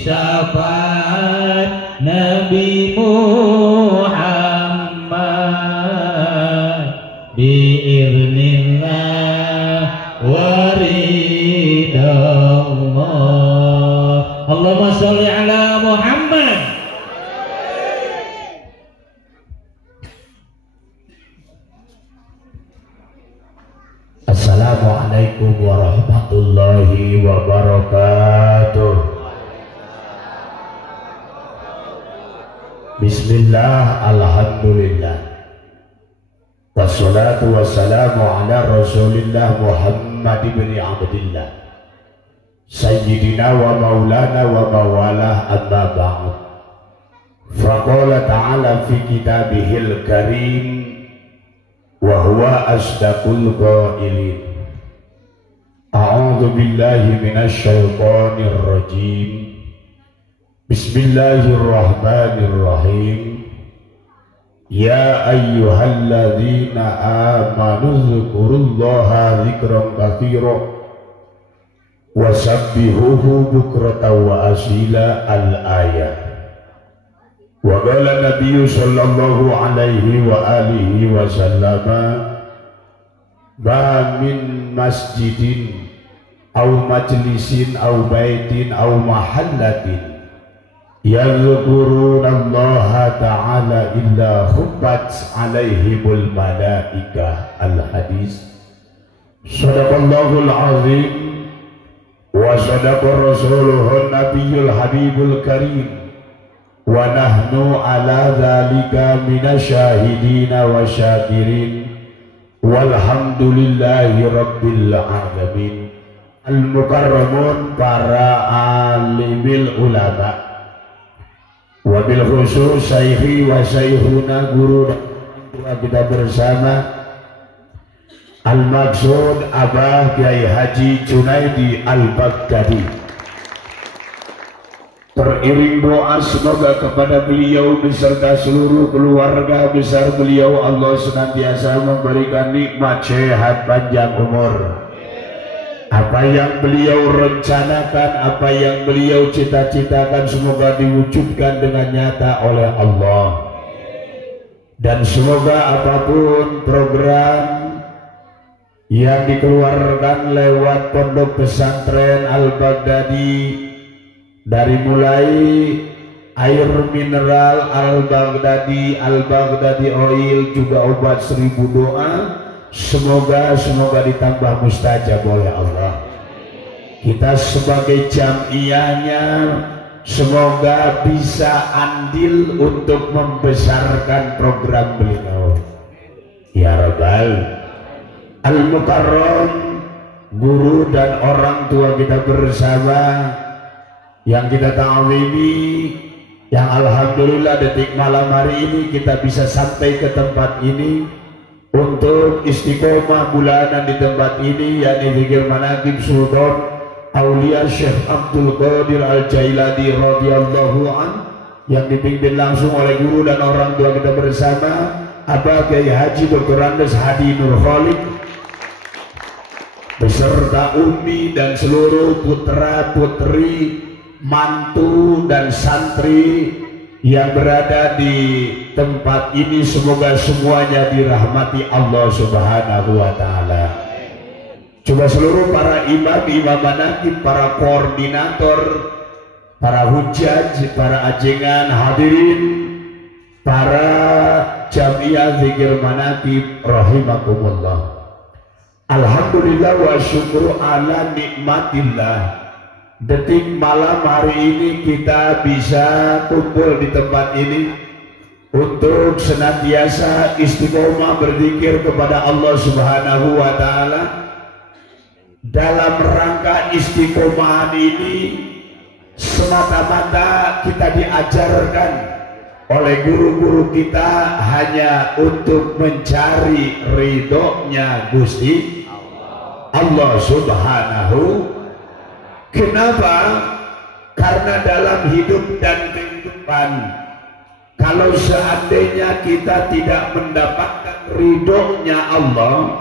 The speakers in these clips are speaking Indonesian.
syafaat Nabi Muhammad biiznillah wa ridallah. Allahumma sholli ala Muhammad. Assalamualaikum warahmatullahi wabarakatuh. Bismillah, alhamdulillah, wassalatu wassalamu ala rasulillah Muhammad ibn Abdillah sayyidina wa maulana wa mawalah, amma ba'd. Faqala ta'ala fi kitabihil karim wa huwa asdaqul qailin. A'udzu billahi minasy syaithanir rajim. Bismillahirrahmanirrahim. Ya ayyuhalladzina amanu dzkurullaha dzikran katsiran wasabbihuhu bukratan wa asila, al-ayat. Wa qala nabiyyu sallallahu alaihi wa alihi wa sallama ma min masjidin aw majlisin aw baitin aw mahallatin yadhkurunallaha ta'ala illa khufat alaihimul malaikah, al-hadis. Sadaqallahul azim wa sadaqa rasuluhun nabiyul habibul karim wa nahnu ala dhalika minasyahidina wa syakirin walhamdulillahi rabbil alamin. Al-mukarramun, para alimil ulama, wabil khusus syaihi wa syaihuna, guru dan tua kita bersama, al-maksud Abah Kiai Haji Junaidi Al-Baghdadi. Teriring doa semoga kepada beliau beserta seluruh keluarga besar beliau Allah senantiasa memberikan nikmat sehat panjang umur. Apa yang beliau rencanakan, apa yang beliau cita-citakan, semoga diwujudkan dengan nyata oleh Allah. Dan semoga apapun program yang dikeluarkan lewat Pondok Pesantren Al-Baghdadi, dari mulai air mineral Al-Baghdadi, Al-Baghdadi Oil, juga obat 1000 doa, semoga ditambah mustajab oleh Allah. Kita sebagai jamiahnya semoga bisa andil untuk membesarkan program beliau, ya Rabbal. Al-Mukarram, guru dan orang tua kita bersama yang kita ta'zimi, yang alhamdulillah detik malam hari ini kita bisa sampai ke tempat ini untuk istiqomah bulanan di tempat ini, yakni zikir manaqib Sultan Aulia Syekh Abdul Qadir Al-Jailani radhiyallahu an, yang dipimpin langsung oleh guru dan orang tua kita bersama, Abah Kiai Haji Dr. Andes Hadi Nur Khalid, beserta Umi dan seluruh putra putri, mantu dan santri yang berada di tempat ini, semoga semuanya dirahmati Allah Subhanahu wa ta'ala. Coba seluruh para imam manaqib, para koordinator, para hujaj, para ajengan hadirin, para jamiah zikir manaqib rahimakumullah. Alhamdulillah wa syukru ala nikmatillah. Detik malam hari ini kita bisa kumpul di tempat ini untuk senantiasa istiqomah berzikir kepada Allah Subhanahu wa ta'ala. Dalam rangka istiqomah ini semata-mata kita diajarkan oleh guru-guru kita hanya untuk mencari ridhonya Gusti Allah Subhanahu. Kenapa? Karena dalam hidup dan kehidupan, kalau seandainya kita tidak mendapatkan ridhonya Allah,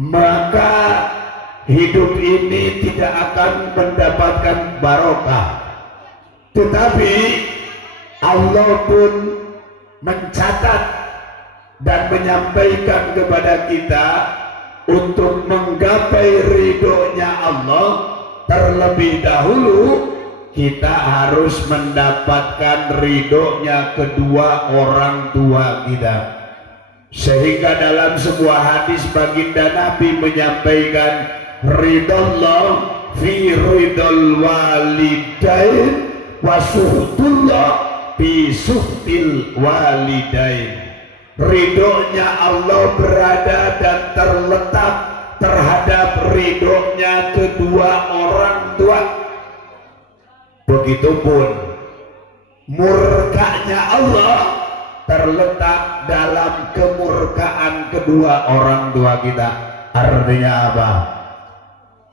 maka hidup ini tidak akan mendapatkan barokah. Tetapi Allah pun mencatat dan menyampaikan kepada kita untuk menggapai ridhonya Allah, terlebih dahulu kita harus mendapatkan ridhonya kedua orang tua kita. Sehingga dalam sebuah hadis baginda Nabi menyampaikan, ridallah fi ridal walidain wa suhtullah fi suhtil walidain. Ridhonya Allah berada dan terletak terhadap ridhonya kedua orang tua. Begitupun murkanya Allah terletak dalam kemurkaan kedua orang tua kita. Artinya apa?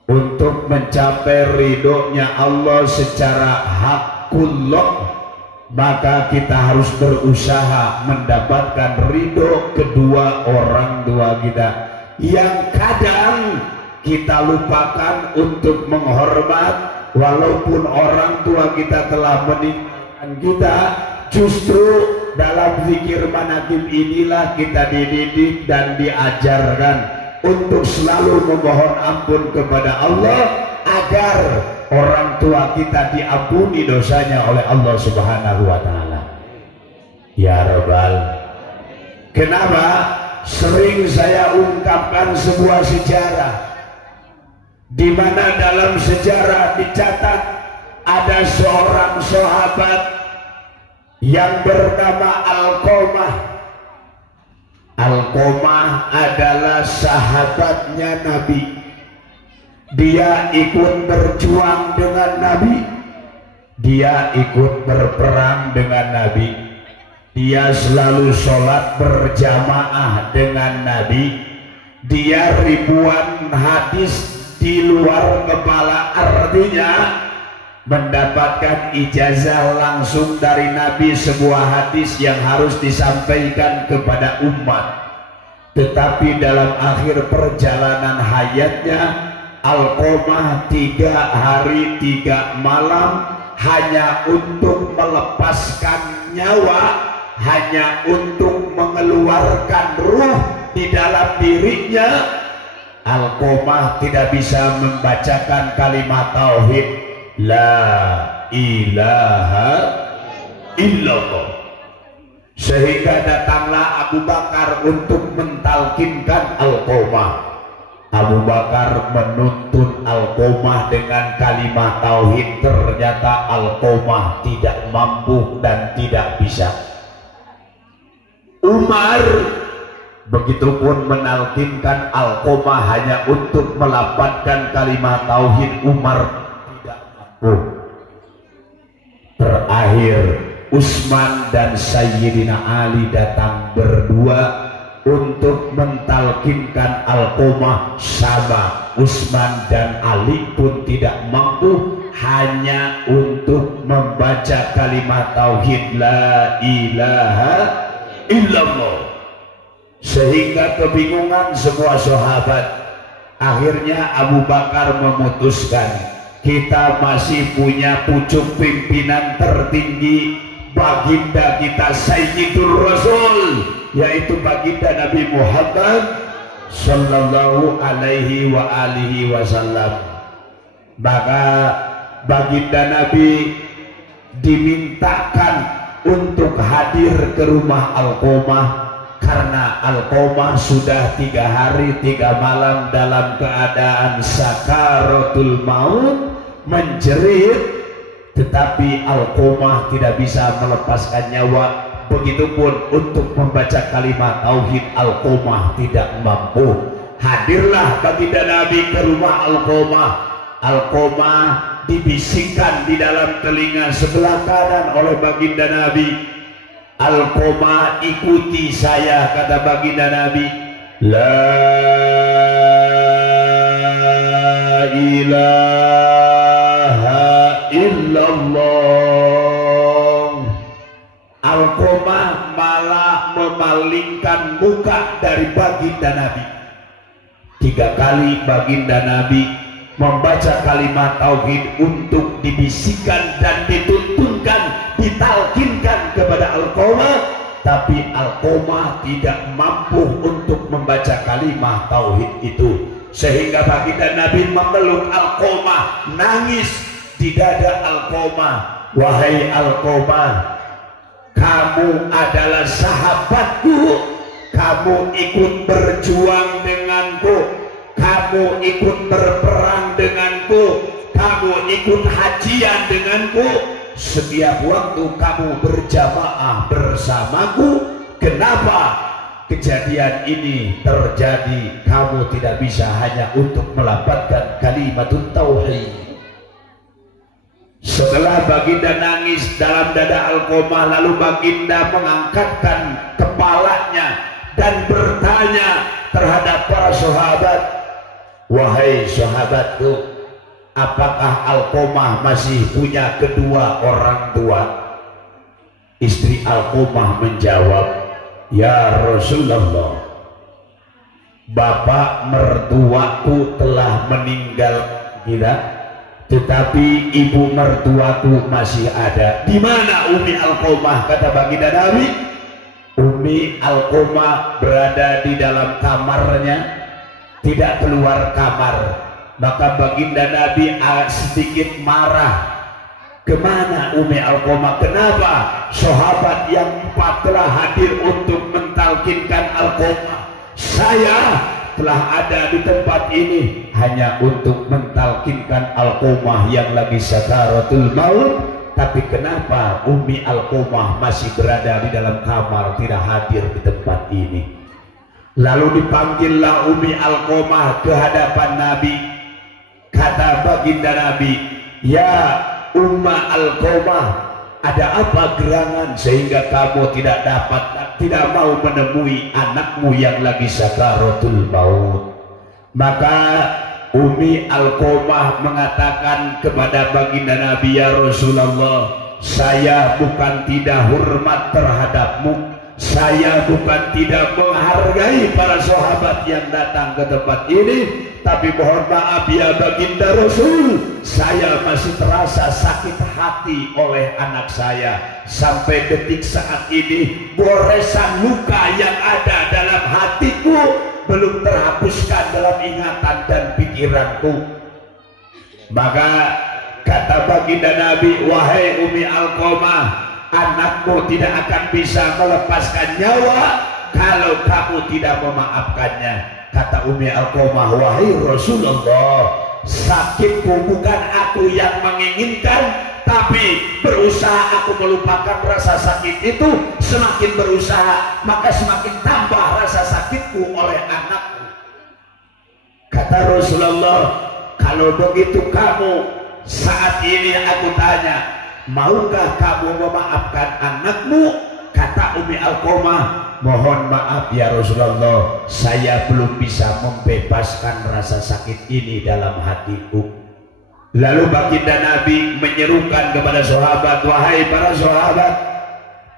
Untuk mencapai ridhonya Allah secara hakullah, maka kita harus berusaha mendapatkan ridho kedua orang tua kita, yang kadang kita lupakan untuk menghormat. Walaupun orang tua kita telah meninggalkan kita, justru dalam zikir manaqib inilah kita dididik dan diajarkan untuk selalu memohon ampun kepada Allah agar orang tua kita diampuni dosanya oleh Allah Subhanahu wa Ta'ala. Ya Rabbal. Kenapa sering saya ungkapkan sebuah sejarah di mana dalam sejarah dicatat ada seorang sahabat yang bernama Alqamah. Alqamah adalah sahabatnya Nabi. Dia ikut berjuang dengan Nabi, dia ikut berperang dengan Nabi, dia selalu sholat berjamaah dengan Nabi, dia ribuan hadis di luar kepala, artinya mendapatkan ijazah langsung dari Nabi sebuah hadis yang harus disampaikan kepada umat. Tetapi dalam akhir perjalanan hayatnya, Alqamah 3 hari 3 malam hanya untuk melepaskan nyawa, hanya untuk mengeluarkan ruh di dalam dirinya. Alqamah tidak bisa membacakan kalimat tauhid la ilaha illallah, sehingga datanglah Abu Bakar untuk mentalkinkan Alqamah. Abu Bakar menuntun Alqamah dengan kalimat tauhid, ternyata Alqamah tidak mampu dan tidak bisa. Umar begitupun menalkinkan Alqamah hanya untuk melafazkan kalimat tauhid, Umar tidak mampu. Terakhir Utsman dan Sayyidina Ali datang berdua untuk mentalkinkan Alqamah, sama Utsman dan Ali pun tidak mampu, hanya untuk membaca kalimat tauhid la ilaha illallah. Sehingga kebingungan semua sahabat. Akhirnya Abu Bakar memutuskan, kita masih punya pucuk pimpinan tertinggi, baginda kita Sayyidul Rasul, yaitu baginda Nabi Muhammad sallallahu alaihi wa alihi wasallam. Maka baginda Nabi dimintakan untuk hadir ke rumah Alqamah, karena Alqamah sudah 3 hari 3 malam dalam keadaan sakaratul maut, menjerit, tetapi Alqamah tidak bisa melepaskan nyawa. Begitupun untuk membaca kalimat tauhid, Alqamah tidak mampu. Hadirlah baginda Nabi ke rumah Alqamah. Alqamah dibisikkan di dalam telinga sebelah kanan oleh baginda Nabi. Alqamah, ikuti saya, kata baginda Nabi. La ilaha illallah. Alqamah malah memalingkan muka dari baginda Nabi. 3 kali baginda Nabi membaca kalimat tauhid untuk dibisikkan dan dituntun ditalkinkan kepada Alqamah, tapi Alqamah tidak mampu untuk membaca kalimat tauhid itu, sehingga baginda Nabi memeluk Alqamah, nangis di dada Alqamah. Wahai Alqamah, kamu adalah sahabatku, kamu ikut berjuang denganku, kamu ikut berperang denganku, kamu ikut hajian denganku, setiap waktu kamu berjamaah bersamaku. Kenapa kejadian ini terjadi? Kamu tidak bisa hanya untuk melafazkan kalimat tauhid. Setelah baginda nangis dalam dada Alqamah, lalu baginda mengangkatkan kepalanya dan bertanya terhadap para sahabat, wahai sahabatku, apakah Alqamah masih punya kedua orang tua? Istri Alqamah menjawab, ya Rasulullah, bapak mertuaku telah meninggal kita, tetapi ibu mertuaku masih ada. Di mana Umi Alqamah? Kata baginda Nabi, Umi Alqamah berada di dalam kamarnya, tidak keluar kamar. Maka baginda Nabi sedikit marah. Kemana Umi Alqamah? Kenapa sahabat yang 4 telah hadir untuk mentalkinkan Alqamah, saya telah ada di tempat ini hanya untuk mentalkinkan Alqamah yang lagi sakaratul maut, tapi kenapa Umi Alqamah masih berada di dalam kamar, tidak hadir di tempat ini? Lalu dipanggillah Umi Alqamah ke hadapan Nabi. Kata baginda Nabi, ya Umma Alqamah, ada apa gerangan sehingga kamu tidak mau menemui anakmu yang lagi sakaratul maut? Maka Umi Alqamah mengatakan kepada baginda Nabi, ya Rasulullah, saya bukan tidak hormat terhadapmu, saya bukan tidak menghargai para sahabat yang datang ke tempat ini, tapi mohon maaf ya baginda Rasul, saya masih terasa sakit hati oleh anak saya. Sampai detik saat ini goresan luka yang ada dalam hatiku belum terhapuskan dalam ingatan dan pikiranku. Maka kata baginda Nabi, wahai Umi Alqamah, anakmu tidak akan bisa melepaskan nyawa kalau kamu tidak memaafkannya. Kata Umi Alqamah, wahai Rasulullah, sakitku bukan aku yang menginginkan, tapi berusaha aku melupakan rasa sakit itu. Semakin berusaha, maka semakin tambah rasa sakitku oleh anakku. Kata Rasulullah, kalau begitu kamu, saat ini aku tanya, maukah kamu memaafkan anakmu? Kata Umi Alqamah, mohon maaf ya Rasulullah, saya belum bisa membebaskan rasa sakit ini dalam hatiku. Lalu baginda Nabi menyerukan kepada sahabat, wahai para sahabat,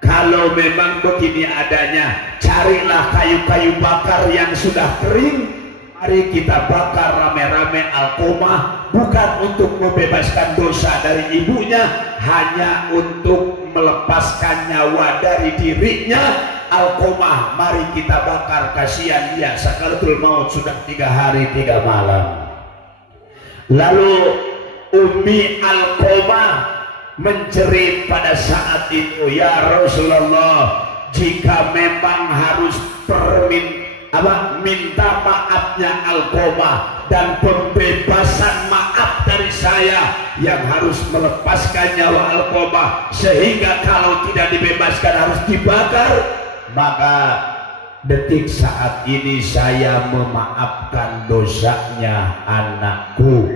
kalau memang begini adanya, carilah kayu-kayu bakar yang sudah kering, mari kita bakar rame-rame Alqamah, bukan untuk membebaskan dosa dari ibunya, hanya untuk melepaskan nyawa dari dirinya. Alqamah, mari kita bakar, kasihan dia sakaratul maut sudah 3 hari 3 malam. Lalu Umi Alqamah menjerit pada saat itu, ya Rasulullah, jika memang harus minta maafnya Alqamah dan pembebasan maaf dari saya yang harus melepaskan nyawa Alqamah, sehingga kalau tidak dibebaskan harus dibakar, maka detik saat ini saya memaafkan dosanya anakku.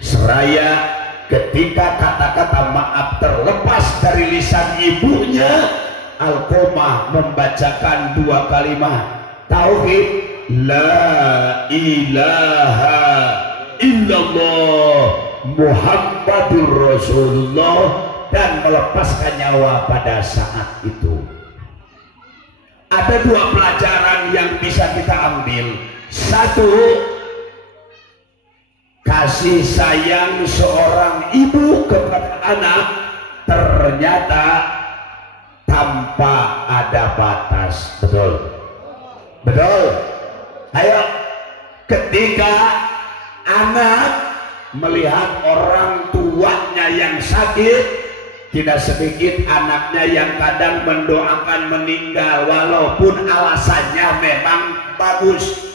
Seraya ketika kata-kata maaf terlepas dari lisan ibunya, Alqamah membacakan 2 kalimat tauhid, la ilaha illallah Muhammadur Rasulullah, dan melepaskan nyawa pada saat itu. Ada 2 pelajaran yang bisa kita ambil. 1, kasih sayang seorang ibu kepada anak ternyata tanpa ada batas. Betul? Betul? Ayo, ketika anak melihat orang tuanya yang sakit, tidak sedikit anaknya yang kadang mendoakan meninggal walaupun alasannya memang bagus.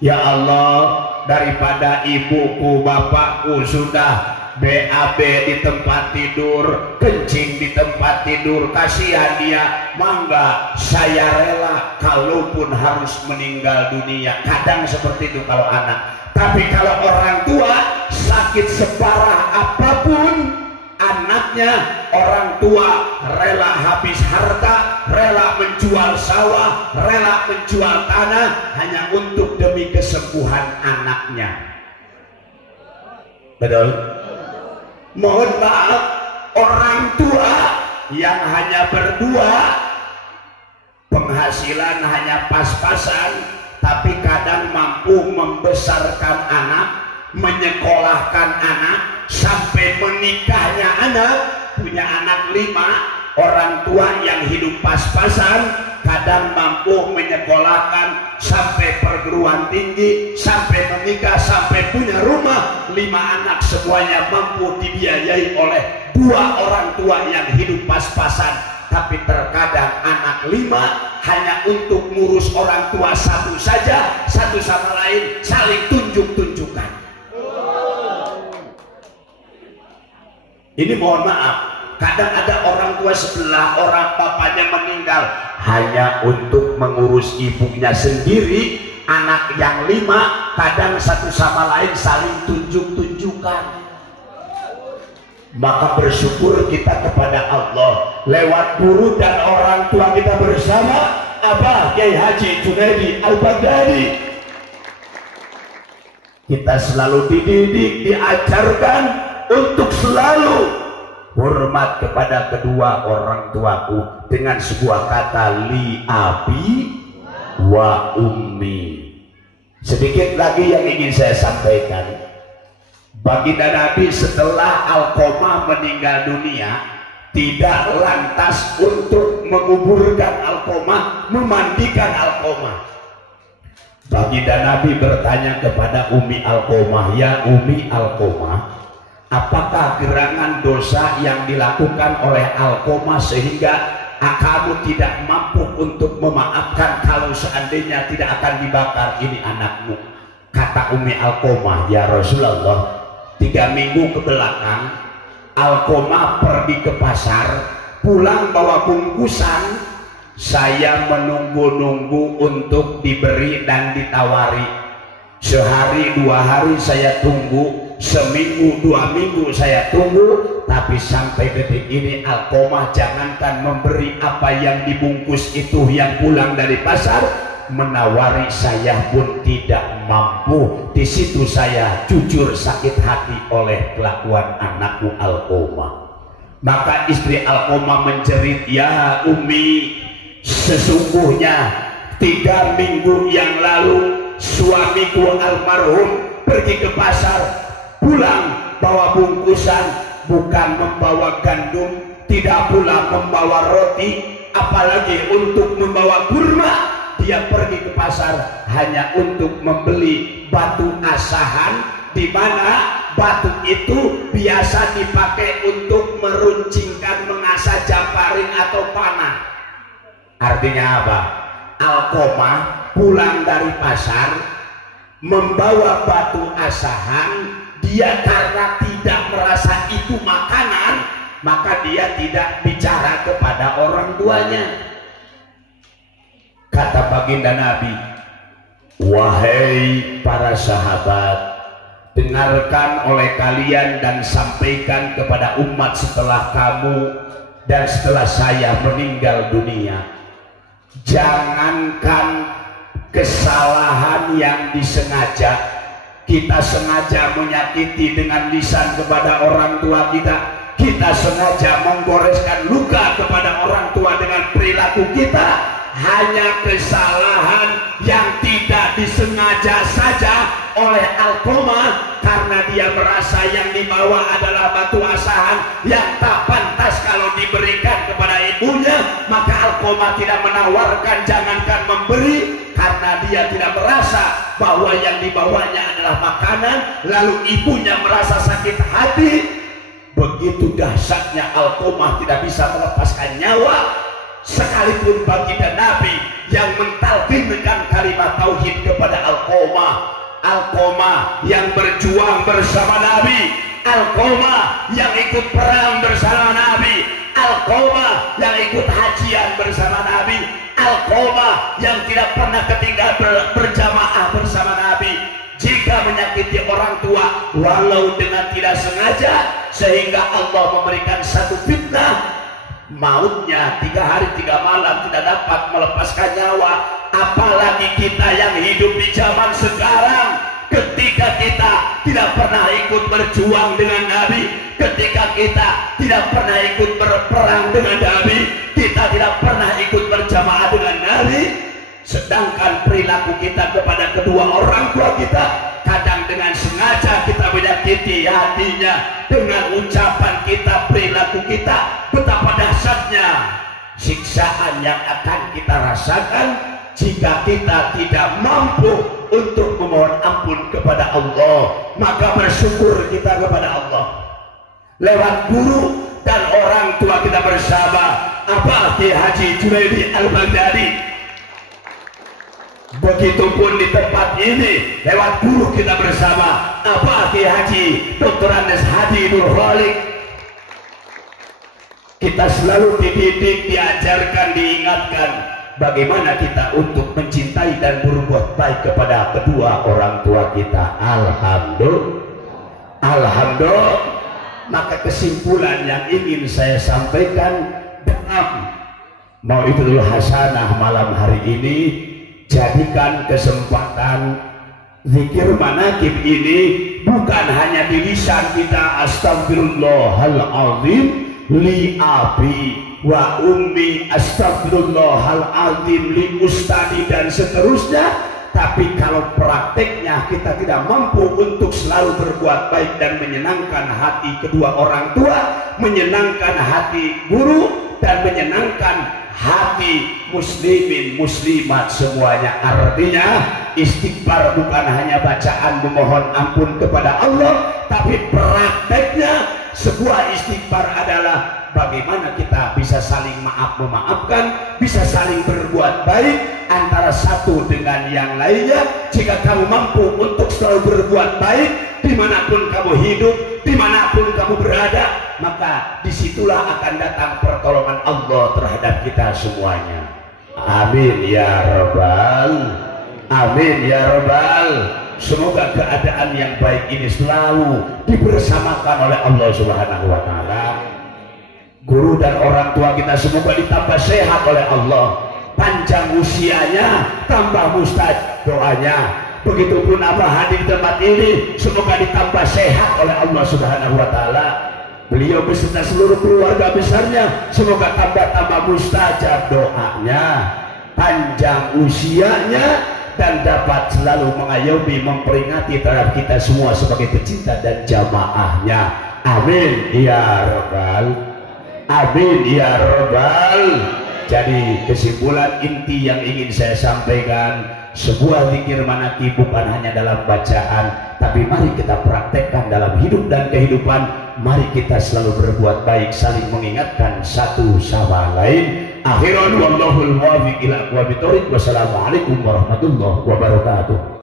Ya Allah, daripada ibuku bapakku sudah BAB di tempat tidur, kencing di tempat tidur, kasihan dia, mangga saya rela kalaupun harus meninggal dunia. Kadang seperti itu kalau anak. Tapi kalau orang tua sakit separah apapun anaknya, orang tua rela habis harta, rela menjual sawah, rela menjual tanah hanya untuk demi kesembuhan anaknya. Betul? Mohon maaf, orang tua yang hanya berdua, penghasilan hanya pas-pasan, tapi kadang mampu membesarkan anak, menyekolahkan anak, sampai menikahnya anak, punya anak 5, orang tua yang hidup pas-pasan, kadang mampu menyekolahkan sampai perguruan tinggi, sampai menikah, sampai punya rumah, 5 anak semuanya mampu dibiayai oleh 2 orang tua yang hidup pas-pasan. Tapi terkadang anak 5 hanya untuk ngurus orang tua 1 saja, satu sama lain saling tunjuk-tunjukkan. Ini mohon maaf, kadang ada orang tua sebelah, orang bapaknya meninggal hanya untuk mengurus ibunya sendiri. Anak yang 5 kadang satu sama lain saling tunjuk-tunjukkan. Maka bersyukur kita kepada Allah lewat guru dan orang tua kita bersama, Abah Kiai Haji Junaidi Al-Baghdadi. Kita selalu dididik, diajarkan untuk selalu hormat kepada kedua orang tuaku dengan sebuah kata li abi wa ummi. Sedikit lagi yang ingin saya sampaikan. Baginda Nabi setelah Alqomah meninggal dunia tidak lantas untuk menguburkan Alqomah, memandikan Alqomah. Baginda Nabi bertanya kepada Umi Alqomah, ya Umi Alqomah, apakah gerangan dosa yang dilakukan oleh Alqomah sehingga kamu tidak mampu untuk memaafkan kalau seandainya tidak akan dibakar ini anakmu? Kata Umi Alqomah, ya Rasulullah, 3 minggu ke belakang Alqomah pergi ke pasar, pulang bawa bungkusan, saya menunggu-nunggu untuk diberi dan ditawari. Sehari 2 hari saya tunggu, seminggu 2 minggu saya tunggu, tapi sampai detik ini Alqomah jangankan memberi apa yang dibungkus itu yang pulang dari pasar, menawari saya pun tidak mampu. Di situ saya jujur sakit hati oleh kelakuan anakku Alqomah. Maka istri Alqomah menjerit, ya Umi, sesungguhnya 3 minggu yang lalu suamiku almarhum pergi ke pasar, pulang bawa bungkusan, bukan membawa gandum, tidak pula membawa roti, apalagi untuk membawa kurma. Dia pergi ke pasar hanya untuk membeli batu asahan, di mana batu itu biasa dipakai untuk meruncingkan, mengasah jamparing atau panah. Artinya apa? Alqomah pulang dari pasar membawa batu asahan, dia karena tidak merasa itu makanan, maka dia tidak bicara kepada orang tuanya. Kata baginda Nabi, wahai para sahabat, dengarkan oleh kalian dan sampaikan kepada umat setelah kamu dan setelah saya meninggal dunia, jangankan kesalahan yang disengaja, kita sengaja menyakiti dengan lisan kepada orang tua kita sengaja menggoreskan luka kepada orang tua dengan perilaku kita, hanya kesalahan yang tidak disengaja saja oleh Alqomah karena dia merasa yang dibawa adalah batu asahan yang tak pantas kalau diberikan kepada ibunya, maka Alqamah tidak menawarkan, jangankan memberi, karena dia tidak merasa bahwa yang dibawanya adalah makanan. Lalu ibunya merasa sakit hati. Begitu dahsyatnya Alqamah tidak bisa melepaskan nyawa, sekalipun baginda Nabi yang mentalkinkan kalimat tauhid kepada Alqamah yang berjuang bersama Nabi, Alqamah yang ikut perang bersama Nabi, Alqamah yang ikut hajian bersama Nabi, Alqamah yang tidak pernah ketinggalan berjamaah bersama Nabi. Jika menyakiti orang tua walau dengan tidak sengaja, sehingga Allah memberikan satu fitnah, mautnya 3 hari 3 malam tidak dapat melepaskan nyawa. Apalagi kita yang hidup di zaman sekarang, ketika kita tidak pernah ikut berjuang dengan Nabi, ketika kita tidak pernah ikut berperang dengan Nabi, kita tidak pernah ikut berjamaah dengan Nabi, sedangkan perilaku kita kepada kedua orang tua kita, kadang dengan sengaja kita menyakiti hatinya dengan ucapan kita, perilaku kita. Betapa dahsyatnya siksaan yang akan kita rasakan jika kita tidak mampu untuk memohon ampun kepada Allah. Maka bersyukur kita kepada Allah lewat guru dan orang tua kita bersama, Abah Kiai Haji Junaidi Al-Baghdadi. Begitupun di tempat ini lewat guru kita bersama, Abah Kiai Haji Dr. Andes Hadi Nur Khalik. Kita selalu dididik, diajarkan, diingatkan bagaimana kita untuk mencintai dan berbuat baik kepada kedua orang tua kita. Alhamdulillah. Maka kesimpulan yang ingin saya sampaikan dalam Mau'idul Hasanah malam hari ini, jadikan kesempatan zikir manaqib ini bukan hanya di lisan kita, astagfirullahaladzim li abi wa ummi, astagfirullahaladzim li ustadi, dan seterusnya. Tapi kalau prakteknya kita tidak mampu untuk selalu berbuat baik dan menyenangkan hati kedua orang tua, menyenangkan hati guru, dan menyenangkan hati muslimin muslimat semuanya. Artinya istighfar bukan hanya bacaan memohon ampun kepada Allah, tapi prakteknya sebuah istighfar adalah bagaimana kita bisa saling memaafkan, bisa saling berbuat baik antara satu dengan yang lainnya. Jika kamu mampu untuk selalu berbuat baik dimanapun kamu hidup, dimanapun kamu berada, maka disitulah akan datang pertolongan Allah terhadap kita semuanya. Amin ya Rabbal, amin ya Rabbal. Semoga keadaan yang baik ini selalu dibersamakan oleh Allah Subhanahu wa Ta'ala. Guru dan orang tua kita semoga ditambah sehat oleh Allah, panjang usianya, tambah mustajab doanya. Begitupun Abah hadir di tempat ini, semoga ditambah sehat oleh Allah Subhanahu wa Ta'ala. Beliau beserta seluruh keluarga besarnya semoga tambah mustajab doanya, panjang usianya, dan dapat selalu mengayomi, memperingati terhadap kita semua sebagai pecinta dan jamaahnya. Amin ya Rabbal, amin ya Rabbal. Jadi kesimpulan inti yang ingin saya sampaikan, sebuah zikir manaqib bukan hanya dalam bacaan, tapi mari kita praktekkan dalam hidup dan kehidupan. Mari kita selalu berbuat baik, saling mengingatkan satu sama lain. Akhiran wallahul muwaffiq ila aqwamit thoriq. Wassalamualaikum warahmatullahi wabarakatuh.